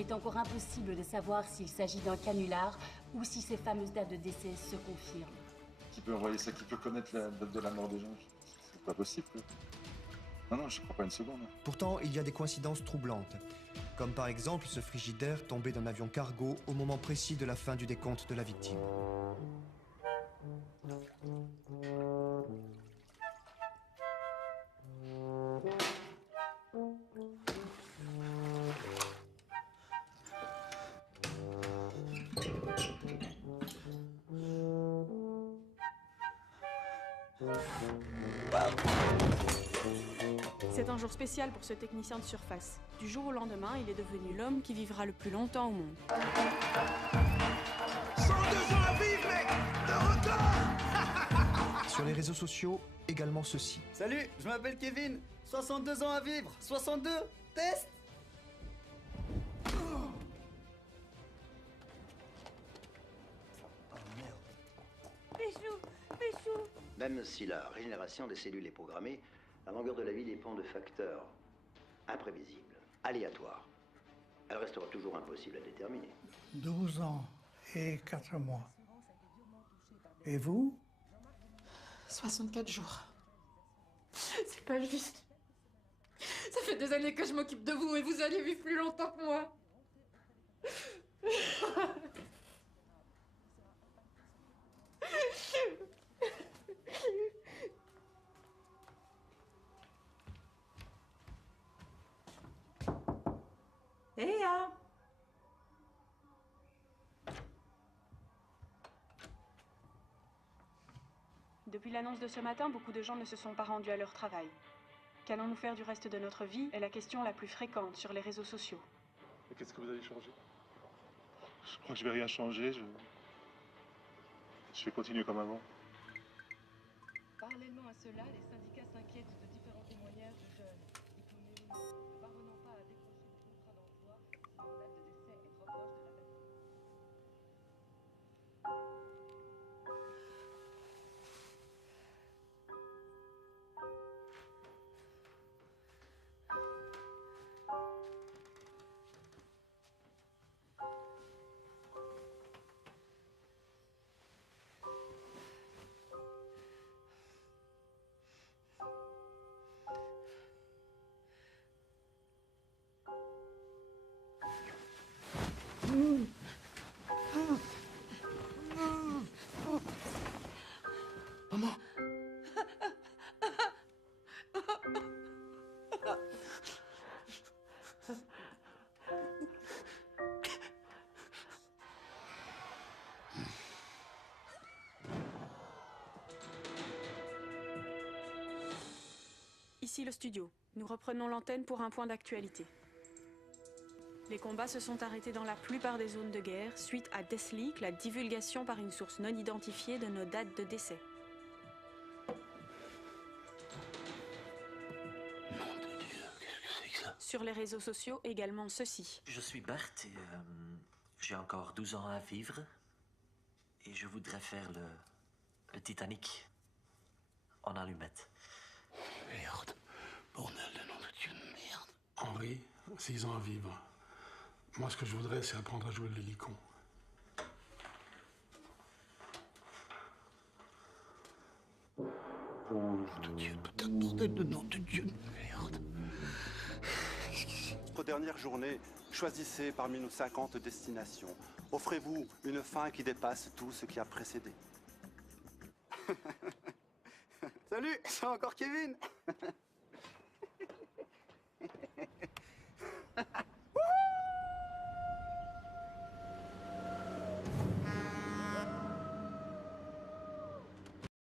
est encore impossible de savoir s'il s'agit d'un canular ou si ces fameuses dates de décès se confirment. Qui peut envoyer ça? Qui peut connaître la date de la mort des gens? C'est pas possible. Non, je crois pas une seconde. Pourtant, il y a des coïncidences troublantes. Comme par exemple ce frigidaire tombé d'un avion cargo au moment précis de la fin du décompte de la victime. C'est un jour spécial pour ce technicien de surface. Du jour au lendemain, il est devenu l'homme qui vivra le plus longtemps au monde. 102 ans à vivre, mec! De record! Sur les réseaux sociaux, également ceci. Salut, je m'appelle Kevin. 62 ans à vivre. 62. Test. Même si la régénération des cellules est programmée, la longueur de la vie dépend de facteurs imprévisibles, aléatoires. Elle restera toujours impossible à déterminer. 12 ans et 4 mois. Et vous? 64 jours. C'est pas juste. Ça fait des années que je m'occupe de vous et vous allez vivre plus longtemps que moi. Léa! Depuis l'annonce de ce matin, beaucoup de gens ne se sont pas rendus à leur travail. Qu'allons-nous faire du reste de notre vie est la question la plus fréquente sur les réseaux sociaux. Et qu'est-ce que vous allez changer? Je crois que je vais rien changer. Je vais continuer comme avant. Parallèlement à cela, les syndicats s'inquiètent de différents témoignages de jeunes diplômés ou non, ne parvenant pas à décrocher des contrats d'emploi si leur date de décès est trop proche de la date. Maman. Ici le studio. Nous reprenons l'antenne pour un point d'actualité. Les combats se sont arrêtés dans la plupart des zones de guerre suite à Deathleak, la divulgation par une source non identifiée de nos dates de décès. Nom de Dieu, qu'est-ce que c'est que ça? Sur les réseaux sociaux, également ceci. Je suis Bart et j'ai encore 12 ans à vivre. Et je voudrais faire le Titanic en allumette. Merde. Bordel de nom de Dieu de merde. Henri, 6 ans à vivre. Moi, ce que je voudrais, c'est apprendre à jouer de l'hélicon. Nom de Dieu, putain de bordel de nom de Dieu de merde. Notre dernière journée, choisissez parmi nos 50 destinations. Offrez-vous une fin qui dépasse tout ce qui a précédé. Salut, c'est encore Kevin.